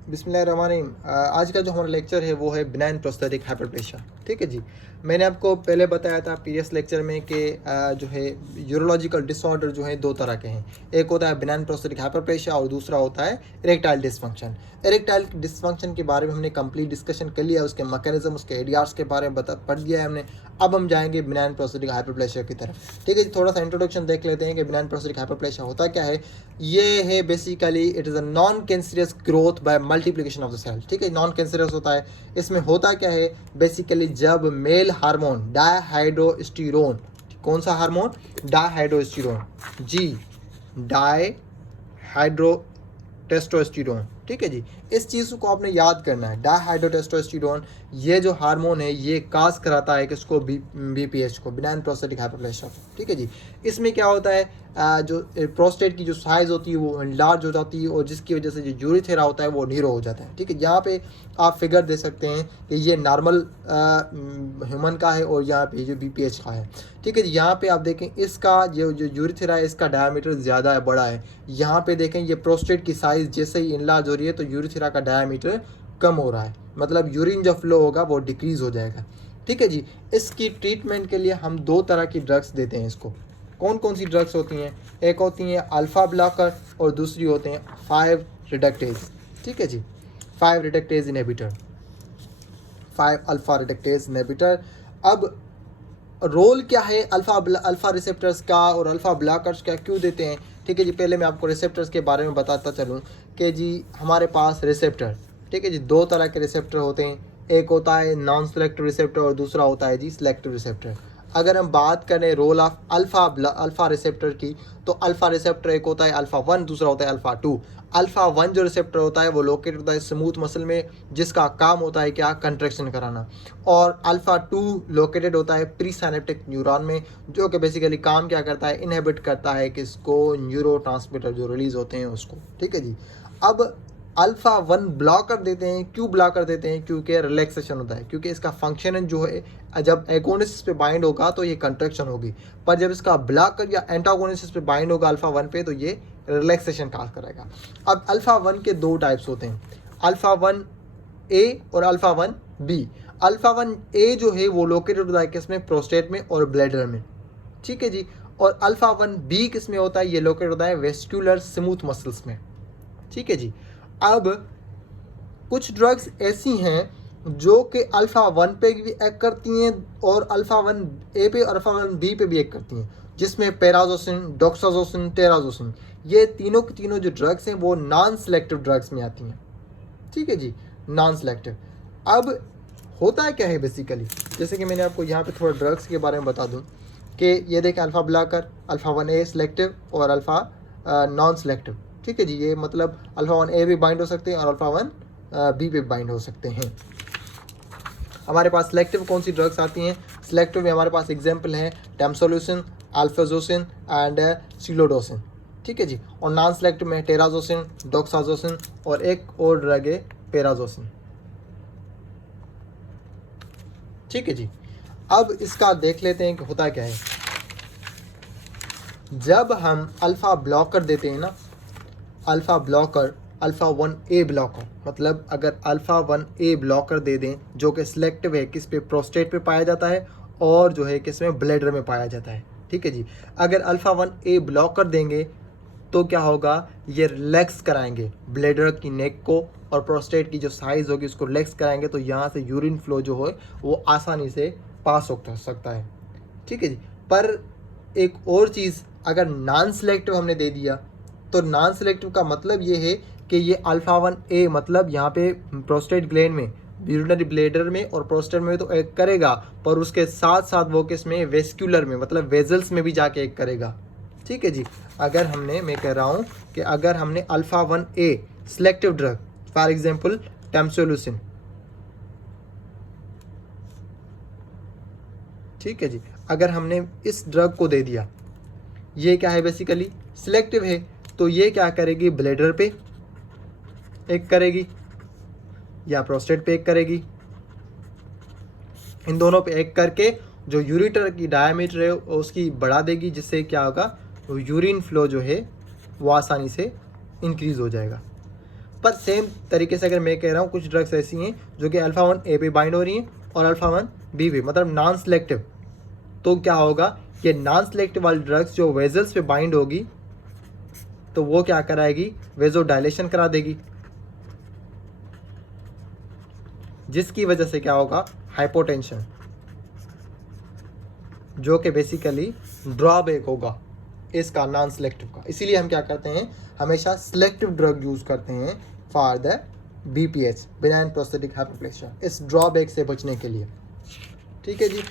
बिस्मिल्लाहिर्रहमानिर्रहीम। आज का जो हमारा लेक्चर है वो है बिनाइन प्रोस्थेटिक हाइपरप्लेशिया। ठीक है जी। मैंने आपको पहले बताया था प्रीवियस लेक्चर में कि जो है यूरोलॉजिकल डिसऑर्डर जो है दो तरह के हैं। एक होता है बिनाइन प्रोस्थेटिक हाइपरप्लेशिया और दूसरा होता है इरेक्टाइल डिसफंक्शन। इरेक्टाइल डिसफंक्शन के बारे में हमने कंप्लीट डिस्कशन कर लिया, उसके मैकेनिज्म, उसके एडियार्स के बारे में पढ़ लिया है हमने। अब हम जाएंगे बिनाइन प्रोस्थेटिक हाइपरप्लेशिया की तरफ। ठीक है जी। थोड़ा सा इंट्रोडक्शन देख लेते हैं कि बिनाइन प्रोस्थेटिक हाइपरप्लेशिया होता क्या है। ये है basically it is a non cancerous growth by multiplication of the cell. ठीक है, नॉन कैंसरियस होता है। इसमें होता क्या है बेसिकली, जब मेल हार्मोन डायहाइड्रोस्टेरोन, कौन सा हार्मोन? डायहाइड्रोस्टेरोन, जी, डायहाइड्रो टेस्टोस्टेरोन। ठीक है जी। इस चीज़ को आपने याद करना है, डायहाइड्रोटेस्टोस्टेरोन। ये जो हार्मोन है ये काज कराता है किसको? बीपीएच को, बिनाइन प्रोस्टेटिक हाइपरप्लेशिया। ठीक है जी। इसमें क्या होता है, जो प्रोस्टेट की जो साइज़ होती है वो लार्ज हो जाती है और जिसकी वजह से जो यूरिथेरा होता है वो नीरो हो जाता है। ठीक है, यहाँ पे आप फिगर दे सकते हैं कि ये नॉर्मल ह्यूमन का है और यहाँ पे जो बीपीएच का है। ठीक है जी। यहाँ पे आप देखें इसका जो यूरिथेरा है इसका डायमीटर ज़्यादा है, बड़ा है। यहाँ पे देखें ये प्रोस्टेट की साइज़ जैसे ही इनलार्ज हो रही है तो यूरिथेरा का डायमीटर कम हो रहा है, मतलब यूरिन जो फ्लो होगा वो डिक्रीज़ हो जाएगा। ठीक है जी। इसकी ट्रीटमेंट के लिए हम दो तरह की ड्रग्स देते हैं इसको। कौन कौन सी ड्रग्स होती हैं? एक होती हैं अल्फ़ा ब्लॉकर और दूसरी होते हैं 5 रिडक्टेज। ठीक है जी, 5 reductase inhibitor, 5 alpha reductase inhibitor. अब रोल क्या है अल्फ़ा रिसेप्टर्स का और अल्फ़ा ब्लॉकर्स का, क्यों देते हैं? ठीक है जी। पहले मैं आपको रिसेप्टर्स के बारे में बताता चलूँ कि जी हमारे पास रिसेप्टर, ठीक है जी, दो तरह के रिसेप्टर होते हैं। एक होता है नॉन सेलेक्टिव रिसेप्टर और दूसरा होता है जी सिलेक्टिव रिसेप्टर। अगर हम बात करें रोल ऑफ अल्फ़ा रिसेप्टर की, तो अल्फ़ा रिसेप्टर एक होता है अल्फ़ा 1, दूसरा होता है अल्फ़ा 2। अल्फ़ा 1 जो रिसेप्टर होता है वो लोकेट होता है स्मूथ मसल में, जिसका काम होता है क्या? कंट्रैक्शन कराना। और अल्फ़ा 2 लोकेटेड होता है प्री साइनेप्टिक न्यूरॉन में, जो कि बेसिकली काम क्या करता है? इनहिबिट करता है किसको? न्यूरो ट्रांसमीटर जो रिलीज़ होते हैं उसको। ठीक है जी। अब अल्फ़ा 1 ब्लॉक कर देते हैं। क्यों ब्लॉक कर देते हैं? क्योंकि रिलैक्सेशन होता है, क्योंकि इसका फंक्शन जो है जब एगोनिस्ट पे बाइंड होगा तो ये कंट्रैक्शन होगी, पर जब इसका ब्लॉकर या एंटागोनिस्ट पे बाइंड होगा अल्फ़ा 1 पे तो ये रिलैक्सेशन काज करेगा। अब अल्फ़ा 1 के दो टाइप्स होते हैं, अल्फ़ा 1 ए और अल्फ़ा 1 बी। अल्फ़ा 1 ए जो है वो लोकेटेड होता है किसमें? प्रोस्टेट में और ब्लैडर में। ठीक है जी। और अल्फ़ा 1 बी किस में होता है? ये लोकेटेड होता है वेस्क्यूलर स्मूथ मसल्स में। ठीक है जी। अब कुछ ड्रग्स ऐसी हैं जो कि अल्फ़ा 1 पे भी एक्ट करती हैं और अल्फ़ा 1 ए पे और अल्फ़ा 1 बी पे भी एक्ट करती हैं, जिसमें पैराजोसिन, डॉक्साजोसिन, टेराजोसिन, ये तीनों की तीनों जो ड्रग्स हैं वो नॉन सेलेक्टिव ड्रग्स में आती हैं। ठीक है जी, नॉन सेलेक्टिव। अब होता है क्या है बेसिकली, जैसे कि मैंने आपको यहाँ पे थोड़ा ड्रग्स के बारे में बता दूँ कि ये देखें alpha blocker, alpha 1 A selective और अल्फ़ा नॉन सेलेक्टिव। ठीक है जी। ये मतलब अल्फ़ा 1 ए भी बाइंड हो सकते हैं और अल्फ़ा 1 बी पे बाइंड हो सकते हैं। हमारे पास सिलेक्टिव कौन सी ड्रग्स आती हैं? सिलेक्टिव में हमारे पास एग्जांपल हैं टैमसोलूसिन, अल्फाजोसिन एंड सिलोडोसिन। ठीक है जी। और नॉन सेलेक्टिव में टेराजोसिन, डॉक्साजोसिन और एक और ड्रग है पैराजोसिन। ठीक है जी। अब इसका देख लेते हैं कि होता क्या है। जब हम अल्फ़ा ब्लॉकर देते हैं ना, अल्फ़ा ब्लॉकर, अल्फ़ा 1 ए ब्लॉकर, मतलब अगर अल्फ़ा 1 ए ब्लॉकर दे दें जो कि सिलेक्टिव है, किस पे? प्रोस्टेट पे पाया जाता है और जो है किस में? ब्लैडर में पाया जाता है। ठीक है जी। अगर अल्फ़ा 1 ए ब्लॉकर देंगे तो क्या होगा? ये रिलैक्स कराएंगे ब्लैडर की नेक को और प्रोस्टेट की जो साइज़ होगी उसको रिलैक्स कराएंगे, तो यहाँ से यूरिन फ्लो जो है वो आसानी से पास हो सकता है। ठीक है जी। पर एक और चीज़, अगर नॉन सेलेक्टिव हमने दे दिया तो नॉन सेलेक्टिव का मतलब ये है कि ये अल्फ़ा 1 ए, मतलब यहाँ पे प्रोस्टेट ग्लैंड में, यूरिनरी ब्लैडर में और प्रोस्टेट में तो एक करेगा, पर उसके साथ साथ वो किस में? वेस्क्यूलर में, मतलब वेजल्स में भी जाके एक करेगा। ठीक है जी। अगर हमने, मैं कह रहा हूँ कि अगर हमने alpha 1 A selective drug, for example tamsulosin, ठीक है जी, अगर हमने इस ड्रग को दे दिया, ये क्या है बेसिकली? सिलेक्टिव है, तो ये क्या करेगी? ब्लैडर पे एक करेगी या प्रोस्टेट पे एक करेगी। इन दोनों पे एक करके जो यूरिटर की डायमीटर है उसकी बढ़ा देगी, जिससे क्या होगा? यूरिन फ्लो जो है वो आसानी से इंक्रीज़ हो जाएगा। पर सेम तरीके से अगर मैं कह रहा हूँ कुछ ड्रग्स ऐसी हैं जो कि अल्फा 1 ए पे बाइंड हो रही हैं और अल्फा 1 बी पे, मतलब नॉन सेलेक्टिव, तो क्या होगा, ये नॉन सेलेक्टिव वाली ड्रग्स जो वेजल्स पे बाइंड होगी तो वो क्या कराएगी, वेजो डायलेशन करा देगी, जिसकी वजह से क्या होगा, हाइपोटेंशन, जो कि बेसिकली ड्रॉबैक होगा इसका नॉन सेलेक्टिव का। इसीलिए हम क्या करते हैं, हमेशा सेलेक्टिव ड्रग यूज़ करते हैं for the BPH, benign prosthetic हाइपोप्लेशिया, इस ड्रॉबैक से बचने के लिए। ठीक है जी।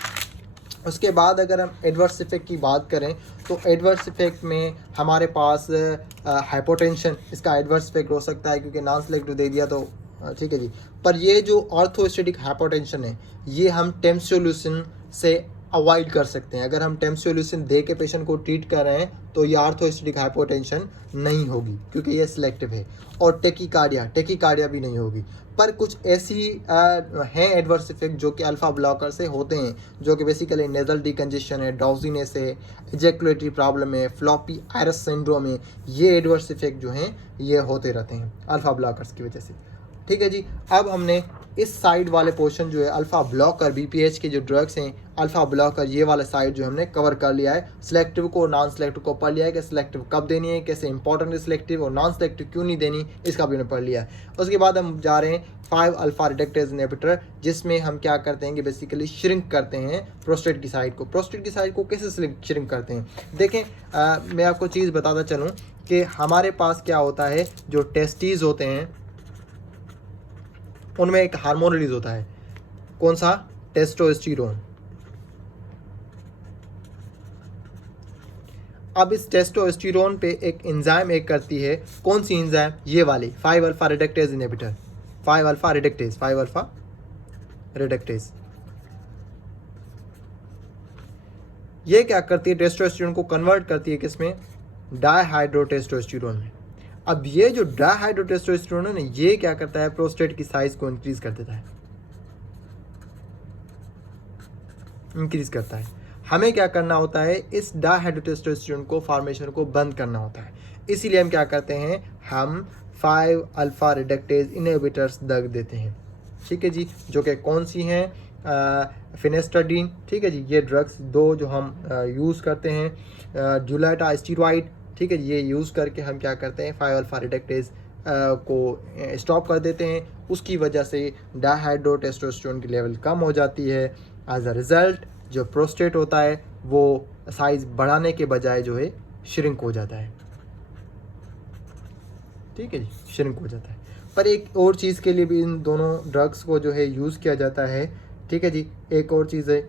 उसके बाद अगर हम एडवर्स इफेक्ट की बात करें तो एडवर्स इफेक्ट में हमारे पास हाइपोटेंशन, इसका एडवर्स इफेक्ट हो सकता है क्योंकि नॉन सेलेक्टिव दे दिया तो ठीक है जी। पर ये जो ऑर्थोस्टेटिक हाइपोटेंशन है ये हम टेम्सोल्यूशन से अवॉइड कर सकते हैं। अगर हम टेम्सोल्यूशन दे के पेशेंट को ट्रीट कर रहे हैं तो ये ऑर्थोस्टेटिक हाइपोटेंशन नहीं होगी क्योंकि ये सिलेक्टिव है, और टेकीकार्डिया भी नहीं होगी। पर कुछ ऐसी हैं एडवर्स इफेक्ट जो कि अल्फा ब्लॉकर से होते हैं, जो कि बेसिकली नेजल डिकंजेशन है, ड्राउजीनेस है, इजैकुलेटरी प्रॉब्लम है, फ्लॉपी आयरस सिंड्रोम है, ये एडवर्स इफेक्ट जो हैं ये होते रहते हैं अल्फा ब्लॉकर्स की वजह से। ठीक है जी। अब हमने इस साइड वाले पोर्शन जो है अल्फा ब्लॉकर BPH के जो ड्रग्स हैं अल्फा ब्लॉकर, ये वाला साइड जो हमने कवर कर लिया है। सिलेक्टिव को नॉन सिलेक्टिव को पढ़ लिया है कि सिलेक्टिव कब देनी है, कैसे इंपॉर्टेंट है सिलेक्टिव, और नॉन सिलेक्टिव क्यों नहीं देनी, इसका भी हमने पढ़ लिया है। उसके बाद हम जा रहे हैं 5 अल्फा रिडक्टेज इनहिबिटर, जिसमें हम क्या करते हैं कि बेसिकली श्रिंक करते हैं प्रोस्टेट की साइड को। प्रोस्टेट की साइड को कैसे श्रिंक करते हैं, देखें मैं आपको चीज़ बताता चलूँ कि हमारे पास क्या होता है, जो टेस्टीज होते हैं उनमें एक हार्मोन रिलीज होता है, कौन सा, टेस्टोस्टेरोन। अब इस टेस्टोस्टेरोन पे एक एंजाइम एक करती है, कौन सी एंजाइम, ये वाली 5 alpha reductase inhibitor, 5 alpha reductase. ये क्या करती है, टेस्टोस्टेरोन को कन्वर्ट करती है किसमें, डायहाइड्रोटेस्टोस्टेरोन में। अब ये जो डायहाइड्रोटेस्टोस्टेरोन है ना, ये क्या करता है, प्रोस्टेट की साइज को इंक्रीज कर देता है, इंक्रीज करता है। हमें क्या करना होता है, इस डायहाइड्रोटेस्टोस्टेरोन को फॉर्मेशन को बंद करना होता है। इसीलिए हम क्या करते हैं, हम 5 अल्फा रिडक्टेज इनहिबिटर्स दग देते हैं। ठीक है जी, जो कि कौन सी हैं, फिनेस्टाडीन। ठीक है जी, ये ड्रग्स दो जो हम यूज़ करते हैं, ड्यूलेटा स्टीरॉइड। ठीक है, ये यूज़ करके हम क्या करते हैं, 5 अल्फा रिडक्टेज को स्टॉप कर देते हैं। उसकी वजह से डायहाइड्रोटेस्टोस्टेरोन की लेवल कम हो जाती है। एज अ रिज़ल्ट जो प्रोस्टेट होता है वो साइज़ बढ़ाने के बजाय जो है श्रिंक हो जाता है। ठीक है जी, श्रिंक हो जाता है। पर एक और चीज़ के लिए भी इन दोनों ड्रग्स को जो है यूज़ किया जाता है। ठीक है जी, एक और चीज़ है,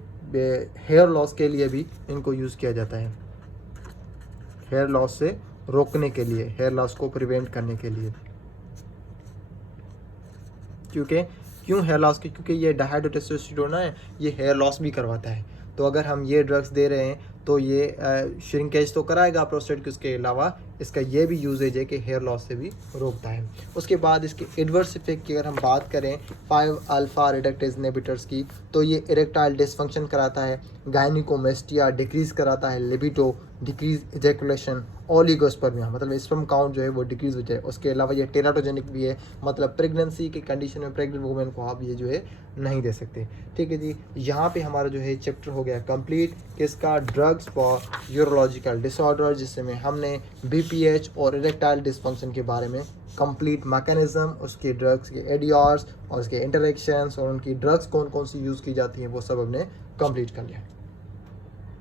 हेयर लॉस के लिए भी इनको यूज़ किया जाता है, हेयर लॉस से रोकने के लिए, हेयर लॉस को प्रिवेंट करने के लिए। क्यों हेयर लॉस की, क्योंकि ये डायहाइड्रोटेस्टोस्टेरोन है, ये हेयर लॉस भी करवाता है। तो अगर हम ये ड्रग्स दे रहे हैं तो ये श्रिंकेज तो कराएगा प्रोस्टेट की, उसके अलावा इसका ये भी यूजेज है कि हेयर लॉस से भी रोकता है। उसके बाद इसके एडवर्स इफेक्ट की अगर हम बात करें 5 अल्फा रिडक्टेज इनहिबिटर्स की, तो ये इरेक्टाइल डिसफंक्शन कराता है, गायनिकोमेस्टिया डिक्रीज कराता है, लिबिडो डिक्रीज, इजैकुलेशन, ओलिगोस्पर्मिया मतलब स्पर्म काउंट जो है वो डिक्रीज हो जाए। उसके अलावा ये टेराटोजेनिक भी है, मतलब प्रेगनेंसी की कंडीशन में प्रेग्नेंट वुमेन को आप ये जो है नहीं दे सकते। ठीक है जी, यहाँ पे हमारा जो है चैप्टर हो गया कंप्लीट, किसका, ड्रग्स फॉर यूरोलॉजिकल डिसऑर्डर, जिसमें हमने BPH और इरेक्टाइल डिसफंक्शन के बारे में कंप्लीट मैकेनिज्म, उसके ड्रग्स के एडीआर्स और उसके इंटरेक्शंस और उनकी ड्रग्स कौन कौन सी यूज़ की जाती हैं वो सब हमने कंप्लीट कर लिया।